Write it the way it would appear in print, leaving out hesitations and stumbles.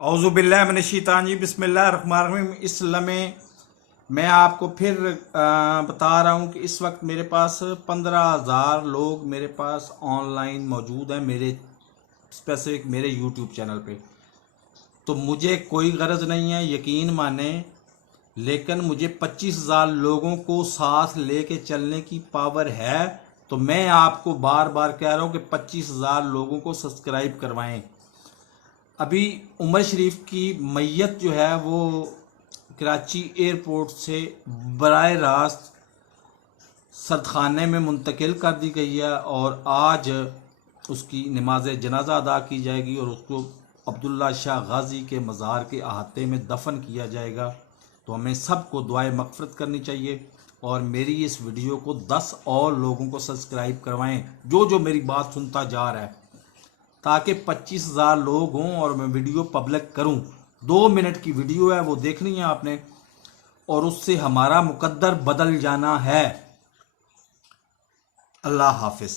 औज़ुबिल्लाहिमिनश्शैतानिर रजीम बिस्मिल्लाहिर्रहमानिर्रहीम। इस लम्हे मैं आपको फिर बता रहा हूँ कि इस वक्त मेरे पास 15,000 लोग मेरे पास ऑनलाइन मौजूद हैं मेरे स्पेसिफिक मेरे यूट्यूब चैनल पे। तो मुझे कोई गरज नहीं है, यकीन माने, लेकिन मुझे 25,000 लोगों को साथ लेके चलने की पावर है। तो मैं आपको बार बार कह रहा हूँ कि 25,000 लोगों को सब्सक्राइब करवाएं। अभी उमर शरीफ की मैयत जो है वो कराची एयरपोर्ट से बराह रास्त सदखाने में मुंतकिल कर दी गई है और आज उसकी नमाज जनाजा अदा की जाएगी और उसको अब्दुल्ला शाह गाजी के मज़ार के अहाते में दफन किया जाएगा। तो हमें सबको दुआए मगफरत करनी चाहिए और मेरी इस वीडियो को 10 और लोगों को सब्सक्राइब करवाएं जो जो मेरी बात सुनता जा रहा है, ताकि 25,000 लोग हों और मैं वीडियो पब्लिक करूं। 2 मिनट की वीडियो है, वो देखनी है आपने और उससे हमारा मुकद्दर बदल जाना है। अल्लाह हाफिज।